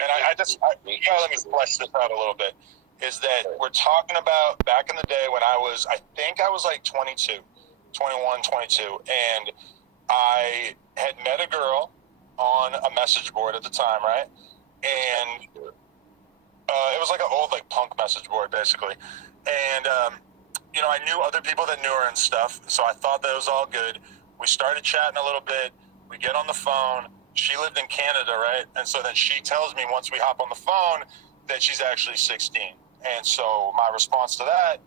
And you gotta let me flesh this out a little bit, is that we're talking about back in the day when I think I was like 22, 21, 22, and I had met a girl on a message board at the time, right? And it was like an old like punk message board, basically. And I knew other people that knew her and stuff, so I thought that it was all good. We started chatting a little bit. We get on the phone. She lived in Canada, right? And so then she tells me once we hop on the phone that she's actually 16. And so my response to that,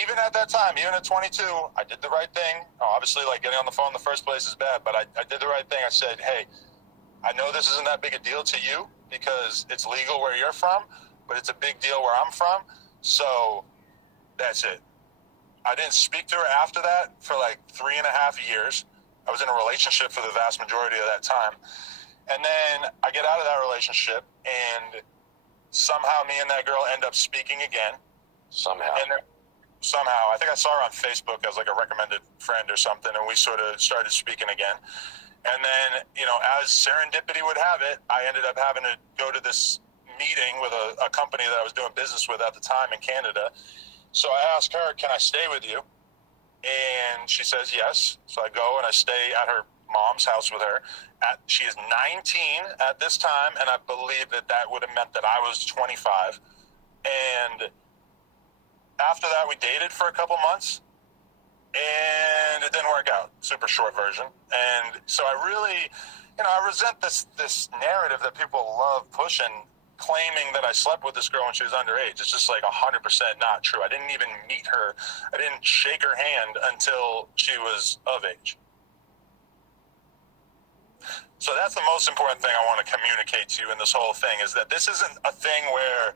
even at that time, even at 22, I did the right thing. Obviously, like getting on the phone in the first place is bad, but I did the right thing. I said, hey, I know this isn't that big a deal to you because it's legal where you're from, but it's a big deal where I'm from. So that's it. I didn't speak to her after that for like 3.5 years. I was in a relationship for the vast majority of that time. And then I get out of that relationship, and somehow me and that girl end up speaking again. Somehow. And somehow, I think I saw her on Facebook as like a recommended friend or something, and we sort of started speaking again. And then, as serendipity would have it, I ended up having to go to this meeting with a company that I was doing business with at the time in Canada. So I asked her, can I stay with you? And she says yes. So I go and I stay at her mom's house with her. She is 19 at this time, and I believe that would have meant that I was 25. And after that, we dated for a couple months, and it didn't work out. Super short version. And so I really, I resent this narrative that people love pushing, claiming that I slept with this girl when she was underage. It's just like 100% not true. I didn't even meet her. I didn't shake her hand until she was of age. So that's the most important thing I want to communicate to you in this whole thing, is that this isn't a thing where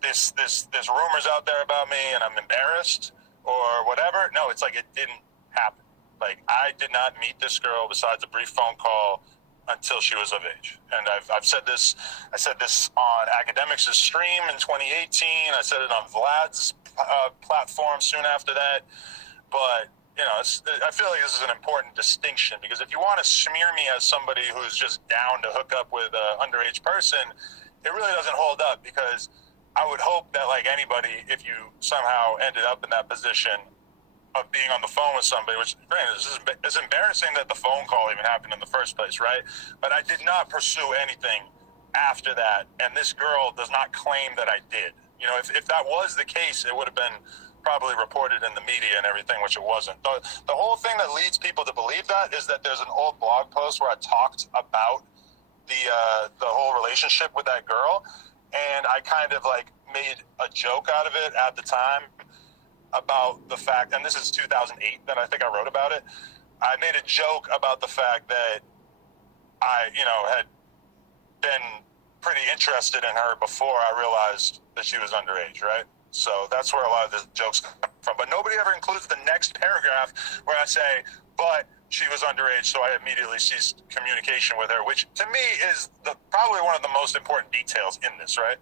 there's rumors out there about me and I'm embarrassed or whatever. No, it's like it didn't happen. Like, I did not meet this girl besides a brief phone call until she was of age. And I've said this. I said this on Academics' stream in 2018. I said it on Vlad's platform soon after that. But I feel like this is an important distinction, because if you want to smear me as somebody who's just down to hook up with an underage person, it really doesn't hold up, because I would hope that, like anybody, if you somehow ended up in that position of being on the phone with somebody, which, granted, it's embarrassing that the phone call even happened in the first place, right? But I did not pursue anything after that, and this girl does not claim that I did. If that was the case, it would have been probably reported in the media and everything, which it wasn't. The whole thing that leads people to believe that is that there's an old blog post where I talked about the whole relationship with that girl, and I kind of like made a joke out of it at the time about the fact, and this is 2008 that I think I wrote about it. I made a joke about the fact that I, had been pretty interested in her before I realized that she was underage, right? So that's where a lot of the jokes come from. But nobody ever includes the next paragraph where I say, but she was underage, so I immediately ceased communication with her, which to me is probably one of the most important details in this, right?